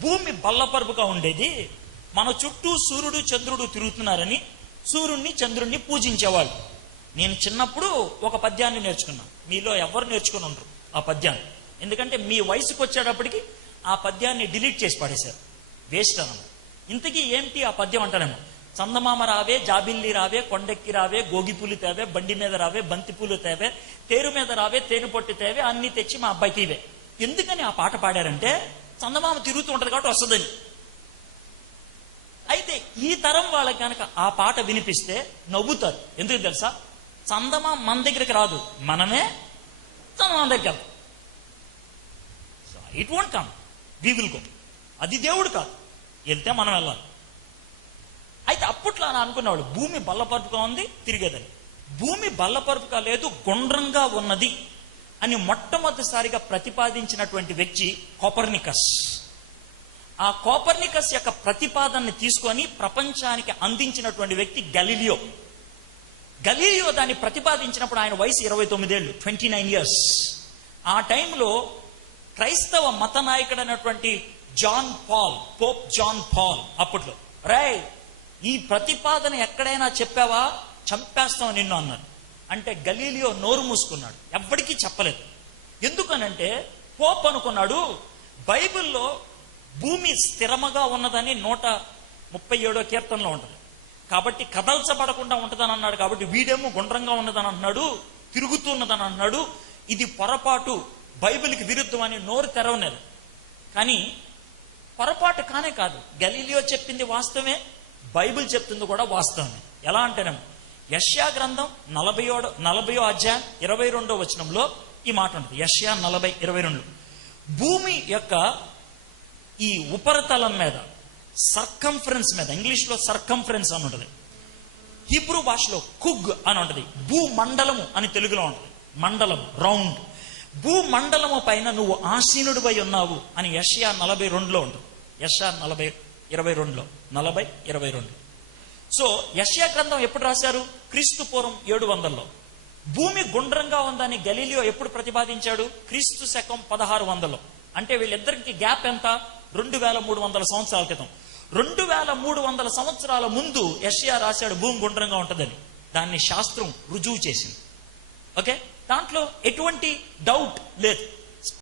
భూమి బల్లపరుపుగా ఉండేది. మన చుట్టూ సూర్యుడు చంద్రుడు తిరుగుతున్నారని సూర్యుడిని చంద్రుడిని పూజించేవాళ్ళు. నేను చిన్నప్పుడు ఒక పద్యాన్ని నేర్చుకున్నా. మీలో ఎవరు నేర్చుకుని ఉండరు ఆ పద్యాన్ని. ఎందుకంటే మీ వయసుకు వచ్చేటప్పటికి ఆ పద్యాన్ని డిలీట్ చేసి పడేశారు. వేస్ట్ అన్న. ఇంతకీ ఏంటి ఆ పద్యం అంటారేమో, చందమామ రావే, జాబిల్లి రావే, కొండెక్కి రావే, గోగిపూలు తేవే, బండి మీద రావే, బంతిపూలు తేవే, తేరు మీద రావే, తేనె పొట్టి తేవే, అన్ని తెచ్చి మా అబ్బాయికి ఇవే. ఎందుకని ఆ పాట పాడారంటే చందమామ తిరుగుతూ ఉంటది కాబట్టి వస్తుందని. అయితే ఈ తరం వాళ్ళకి కనుక ఆ పాట వినిపిస్తే నవ్వుతారు. ఎందుకు తెలుసా? చందమామ మన దగ్గరికి రాదు, మనమే చందమామ దగ్గరికి వెళ్తాం. So it won't come, we will go. అది దేవుడు కాదు, వెళ్తే మనం వెళ్ళాలి. అయితే అప్పట్లో అని అనుకునేవాళ్ళు భూమి బల్లపరుపుగా ఉంది తిరిగేదని. భూమి బల్లపరుపుగా లేదు, గుండ్రంగా ఉన్నది అని మొట్టమొదటిసారిగా ప్రతిపాదించినటువంటి వ్యక్తి కోపర్నికస్. ఆ కోపర్నికస్ యొక్క ప్రతిపాదనని తీసుకొని ప్రపంచానికి అందించినటువంటి వ్యక్తి గలీలియో. గలీలియో దాన్ని ప్రతిపాదించినప్పుడు ఆయన వయసు 29 ఏళ్ళు, 29 years. ఆ టైంలో క్రైస్తవ మత నాయకుడైనటువంటి పోప్ జాన్ పాల్ అప్పట్లో, ఈ ప్రతిపాదన ఎక్కడైనా చెప్పావా చంపేస్తాం నిన్ను అన్నాడు. అంటే గలీలియో నోరు మూసుకున్నాడు, ఎవ్వడికి చెప్పలేదు. ఎందుకనంటే పోప్ అనుకున్నాడు బైబిల్లో భూమి స్థిరముగా ఉన్నదని 137వ కీర్తనలో ఉంటుంది, కాబట్టి కదల్చబడకుండా ఉంటుందని అన్నాడు. కాబట్టి వీడేమో గుండ్రంగా ఉన్నదని అంటున్నాడు, తిరుగుతున్నదని అంటున్నాడు. ఇది పొరపాటు, బైబిల్కి విరుద్ధం అని నోరు తెరవలేదు. కానీ పొరపాటు కానే కాదు, గలీలియో చెప్పింది వాస్తవమే, బైబిల్ చెప్తుంది కూడా వాస్తవమే. ఎలా అంటేనేమో యెషయా గ్రంథం 40వ అధ్యాయం 22వ వచనంలో ఈ మాట ఉంటుంది. యెషయా 40:22 భూమి యొక్క ఈ ఉపరితలం మీద, సర్కంఫరెన్స్ మీద, ఇంగ్లీష్ లో సర్కంఫరెన్స్ అని ఉంటుంది, హీబ్రూ భాషలో కుగ్ అని ఉంటుంది, భూమండలము అని తెలుగులో ఉంటుంది. మండలం, రౌండ్. భూమండలము పైన నువ్వు ఆసీనుడిపై ఉన్నావు అని యెషయా 42లో ఉంటుంది. యెషయా 40:22లో 40:22. సో యెషయా గ్రంథం ఎప్పుడు రాశారు? క్రీస్తు పూర్వం 700లో. భూమి గుండ్రంగా ఉందని గలీలియో ఎప్పుడు ప్రతిపాదించాడు? క్రీస్తు శకం 1600లో. అంటే వీళ్ళిద్దరికి గ్యాప్ ఎంత? 2300 సంవత్సరాల క్రితం. 2300 సంవత్సరాల ముందు యెషయా రాశాడు భూమి గుండ్రంగా ఉంటుందని. దాన్ని శాస్త్రం రుజువు చేసింది. ఓకే, దాంట్లో ఎటువంటి డౌట్ లేదు.